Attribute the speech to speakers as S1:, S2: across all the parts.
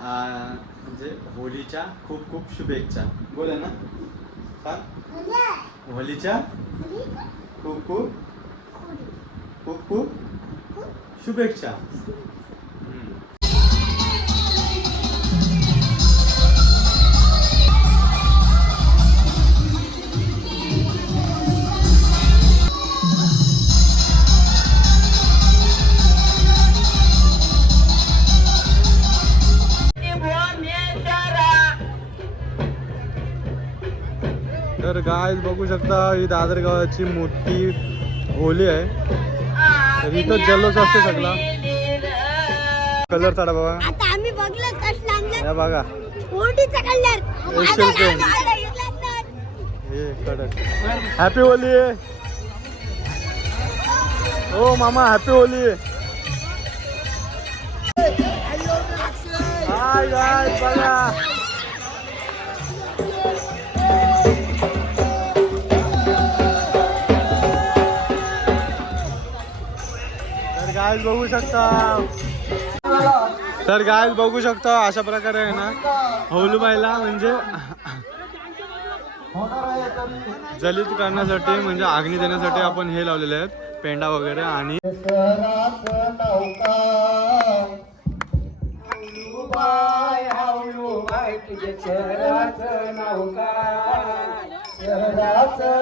S1: म्हणजे होलीच्या खूप खूप शुभेच्छा. बोला ना. सांग. होलीच्या खूप खूप खूप खूप शुभेच्छा. बघू शकता ही दादर गावाची मोठी होली आहे. तर इथं जल्लोष असते सगळा कलर चढा बाबा.
S2: आता आम्ही बघलं
S1: या बघा.
S2: कलर.
S1: हे कडक. हॅपी होली ओ मामा हॅपी होली हाय गाय बघा. तर गाय बघू शकता. तर गाय बघू शकता अशा प्रकारे आहे ना होलूबाईला म्हणजे जलित करण्यासाठी म्हणजे आग्नी देण्यासाठी आपण हे लावलेले आहेत पेंडा वगैरे आणि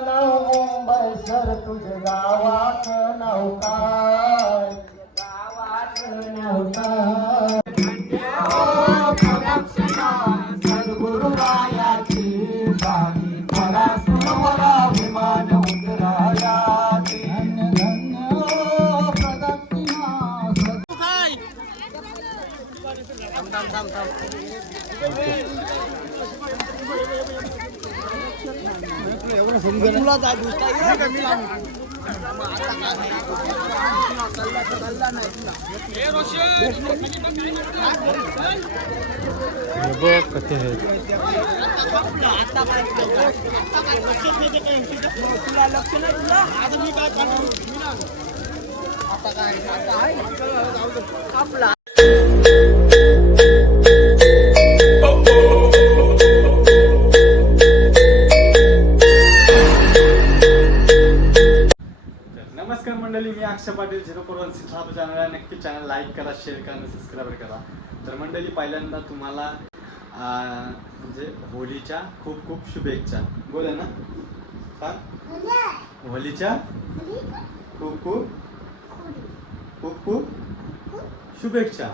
S3: नाव मुंबई सर तुझ्या गावात नाव
S1: बघ कसे आहेत. तर Akshay Patil zero four one six हा चॅनल आहे नक्की चॅनल लाईक करा शेअर करा आणि सबस्क्राईब करा. तर मंडळी पहिल्यांदा तुम्हाला म्हणजे होलीच्या खूप खूप शुभेच्छा. बोला ना. सांग होलीच्या खूप खूप खूप खूप शुभेच्छा.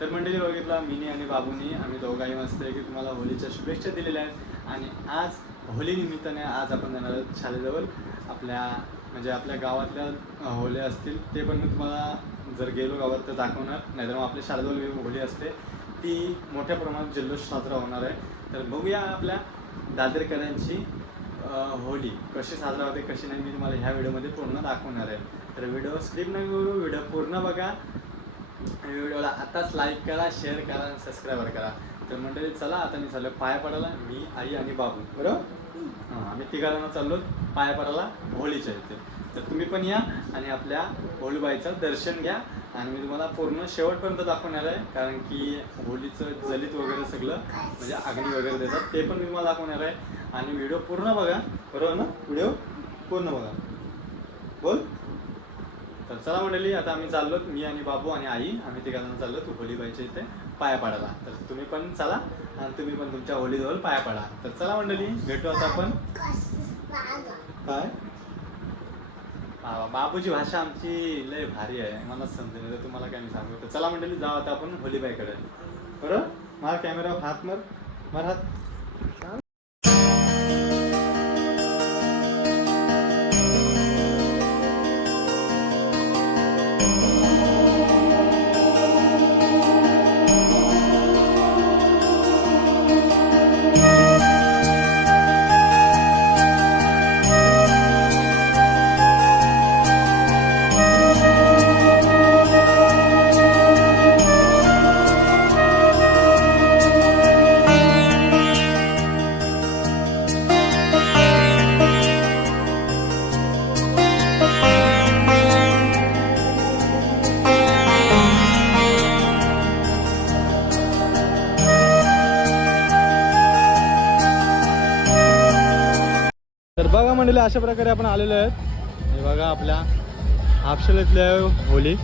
S1: तर मंडळी बघितला मिनी आणि बाबूनी आम्ही दोघाही मस्त आहे की तुम्हाला होलीच्या शुभेच्छा दिलेल्या आहेत. आणि आज होली निमित्ताने आज आपण जाणार आहोत शाळेजवळ आपल्या म्हणजे आपल्या गावातल्या होल्या असतील ते पण मी तुम्हाला जर गेलो गावात तर दाखवणार. नाहीतर मग आपल्या शारदोल होली असते. ती मोठ्या प्रमाणात जल्लोष साजरा होणार आहे. तर बघूया आपल्या दादरकरांची होली कशी साजरा होते कशी नाही मी तुम्हाला ह्या व्हिडिओमध्ये पूर्ण दाखवणार आहे. तर व्हिडिओ स्लिप नाही करू व्हिडिओ पूर्ण बघा. व्हिडिओला आताच लाईक करा शेअर करा आणि सबस्क्राईबर करा. तर मंडळी चला आता मी चाललो पाया पडायला. मी आई आणि बाबू. बरोबर? आम्ही आम्ही जण चाललो पाया पडायला होळीच्या इथे. तर तुम्ही पण या आणि आपल्या होळीबाईचं दर्शन घ्या. आणि मी तुम्हाला पूर्ण शेवटपर्यंत दाखवणार आहे कारण की होळीचं जलित वगैरे सगळं म्हणजे अग्नी वगैरे देतात ते पण मी तुम्हाला दाखवणार आहे. आणि व्हिडिओ पूर्ण बघा. बरोबर ना? व्हिडिओ पूर्ण बघा. बोल. तर चला मंडळी आता आम्ही चाललो मी आणि बाबू आणि आई आम्ही तिघांना चाललो तू होलीबाईच्या इथे पाया पाडायला. तर तुम्ही पण चला. आणि तुम्ही पण तुमच्या होलीजवळ पाया पडा. तर चला मंडळी भेटू आता आपण. काय? बाबूची भाषा आमची लय भारी आहे. मला समजेल नाही तर तुम्हाला काय मी सांगू? तर चला मंडळी जाऊ आता आपण होलीबाईकडे. बरं? मार कॅमेरा हात मार मार हात. मंडळी अशा प्रकारे आपण आलेलो आहेत. हे बघा आपल्या हापशाळेतल्या होली.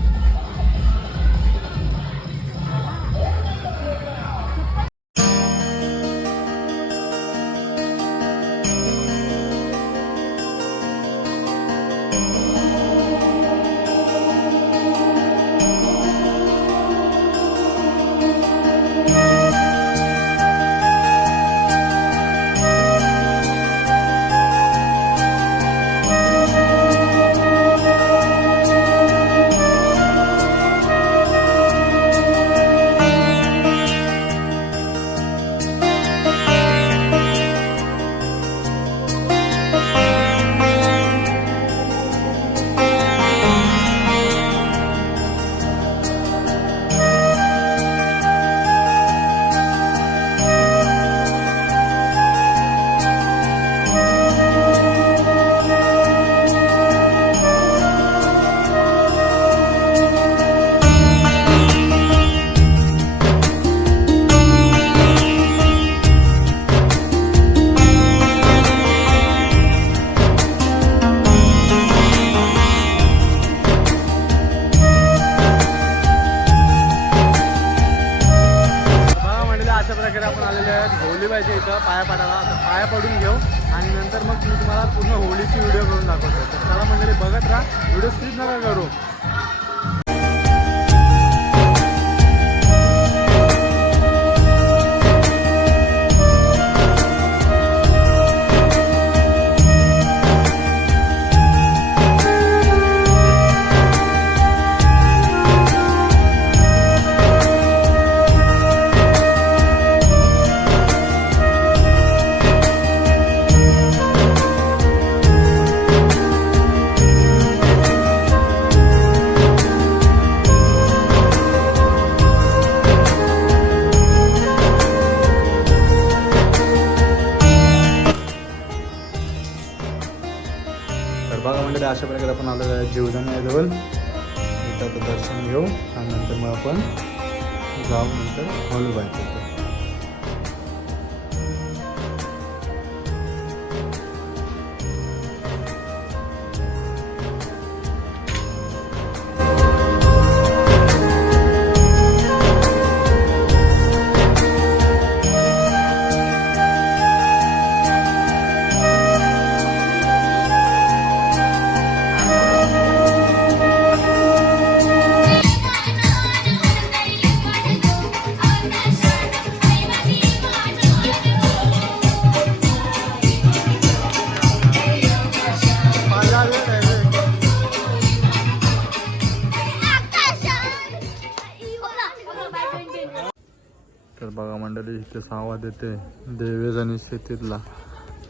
S1: येते देवेज आणि शेतीतला.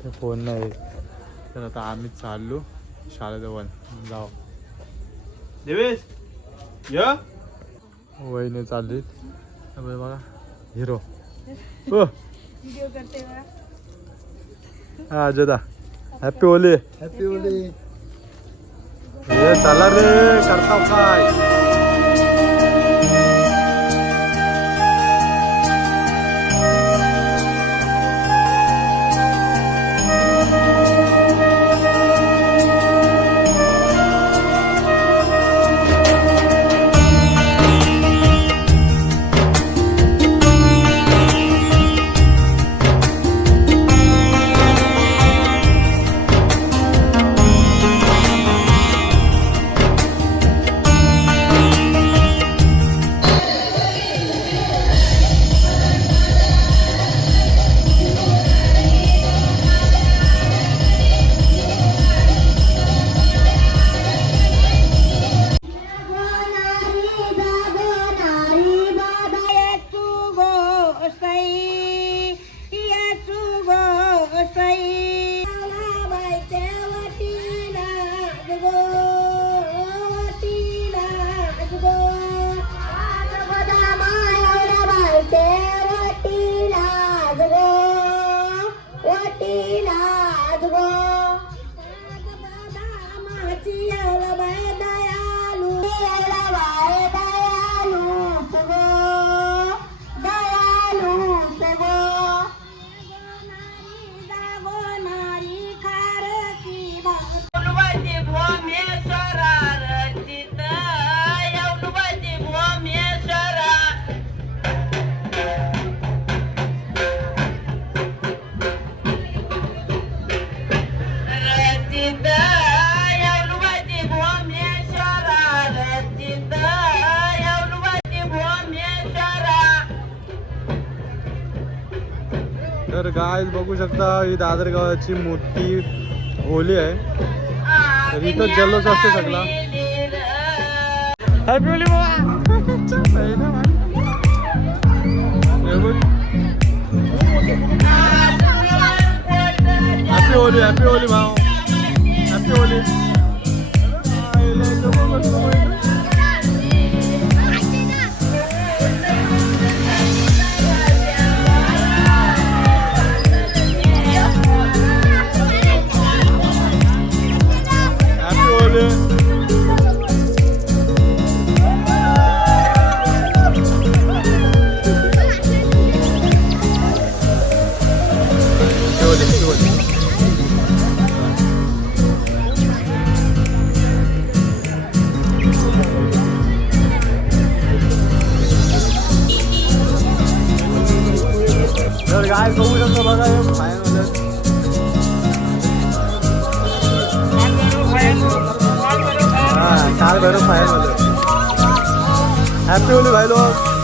S1: ते फोन नाही. तर आता आम्ही चाललो शाळेजवळ. जाऊ. देवेश य. वहिनी चालली. बघा हिरो. हो. हा अजयदा हॅपी होली
S3: हॅपी होली
S1: हे चला रे करता काय शकता ही दादर गावाची मोठी होली आहे. तर इथंच जल्लोष असते सगळा happy Holi happy Holi happy Holi भाऊ हॅपी होली हॅपी होली भाई लोक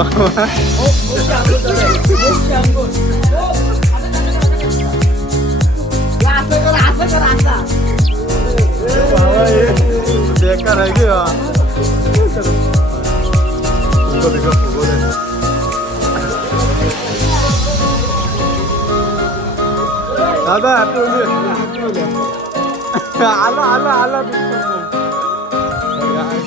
S1: बाबा बाबा हे बेकार आहे की हा? फुगो बिगो फुगो दे. दादा हॅपी होली आला आला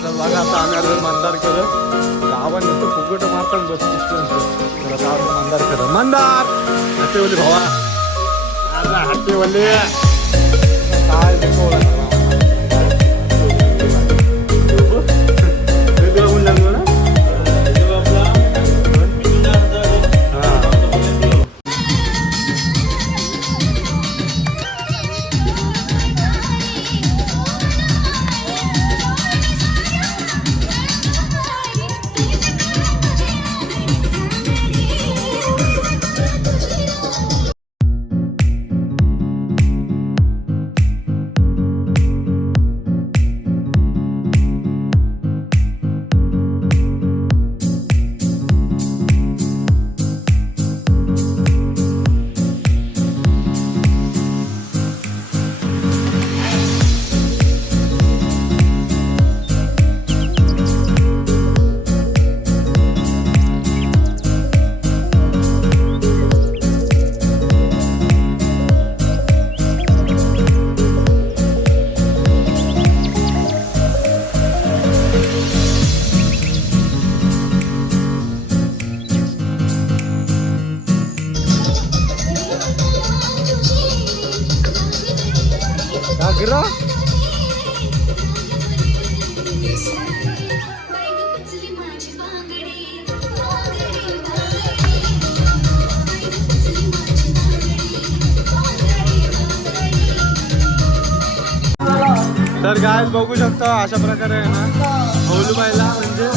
S1: आला बघा आता आम्ही आता मंदार करत गावात नुसतं फुगट मारतात बस जरा गावात मंदार करत मंदार! हॅपी होली भावा. आला हॅपी होली काय तर काय बघू शकता अशा प्रकारे आहे ना हौलूबाईला म्हणजे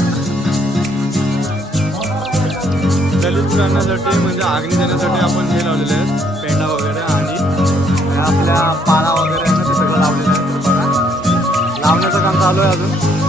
S1: दलित करण्यासाठी म्हणजे आग्नी देण्यासाठी आपण हे लावलेले आहेत पेंडा वगैरे आणि आपल्या पाला वगैरे आहे ना ते सगळं लावलेलं आहे. लावण्याचं काम चालू आहे अजून.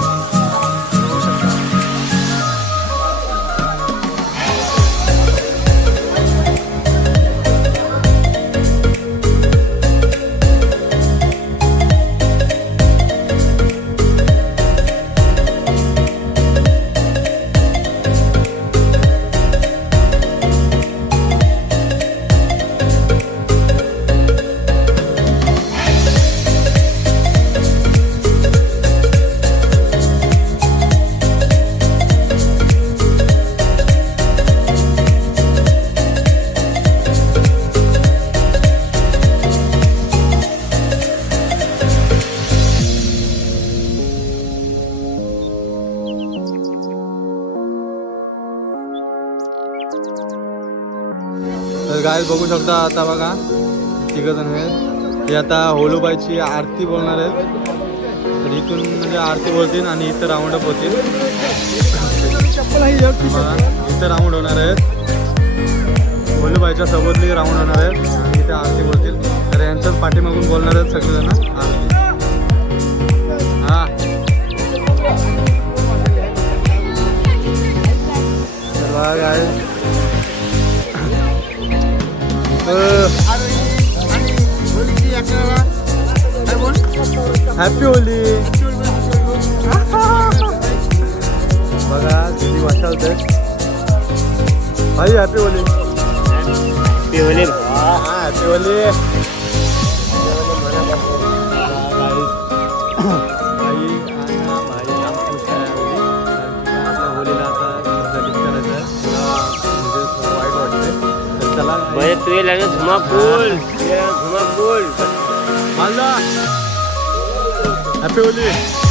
S1: गायस बघू शकता आता बघा. तिघजण आहेत. हे आता होलूबाईची आरती बोलणार आहेत. तर इथून म्हणजे आरती बोलतील आणि इथं राऊंडअप होतील. इथं राऊंड होणार आहेत. होलूबाईच्या सोबतली राऊंड होणार आहेत. आणि इथे आरती बोलतील. तर यांच्याच पाठीमागून बोलणार आहेत सगळेजण. आरती हा. तर गाय हॅपी होली बघा दिली
S4: वाचाल ते भाई
S1: happy Holi happy
S3: Holi happy Holi भैया तुझे लगे झुमा बोल झुमा बोल मालदा. Billy.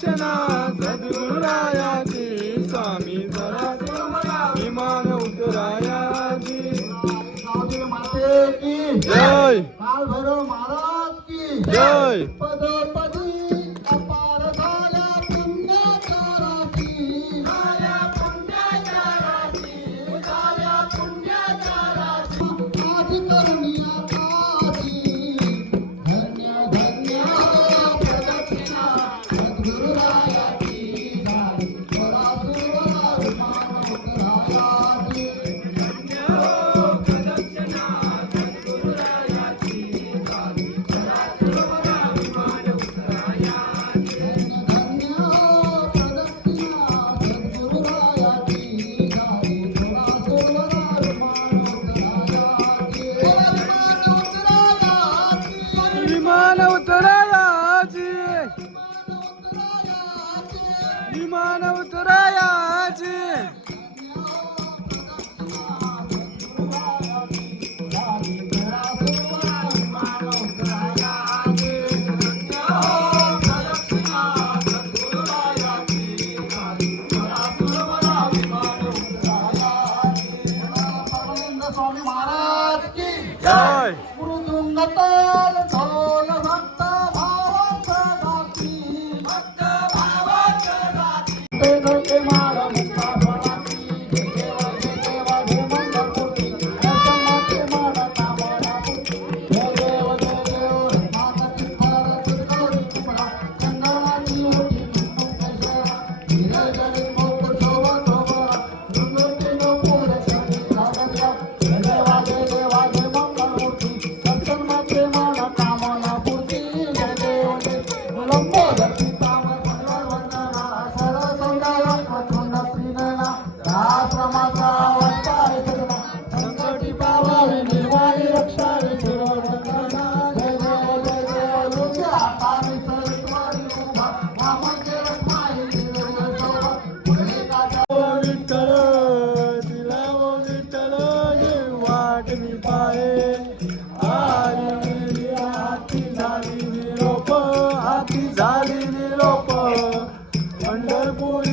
S3: 真
S1: 的 पंढरपुरी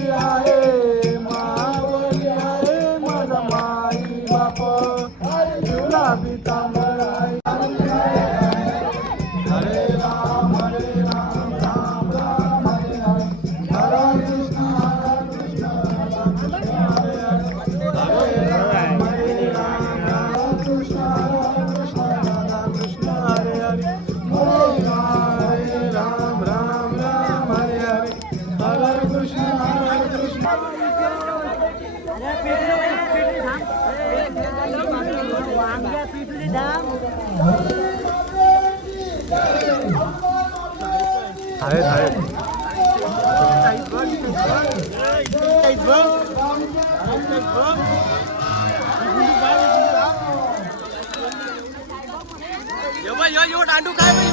S1: तर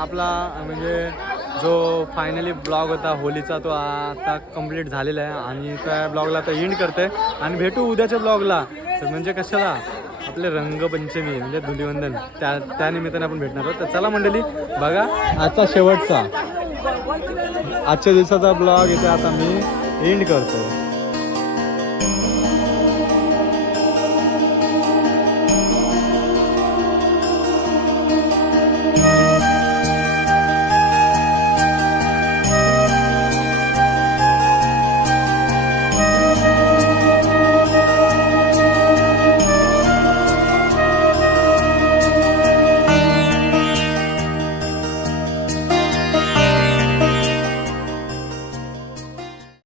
S1: आपला म्हणजे जो फायनली ब्लॉग होता होलीचा तो आता कंप्लीट झालेला आहे. आणि त्या ब्लॉगला तर एंड करते आणि भेटू उद्याच्या ब्लॉगला तर म्हणजे कशाला? आपले रंगपंचमी म्हणजे धुलीवंदन. त्या त्या निमित्ताने आपण भेटणार आहोत. तर चला मंडळी बघा आजचा शेवटचा. आजच्या दिवसाचा ब्लॉग इथे आता मी एंड करतो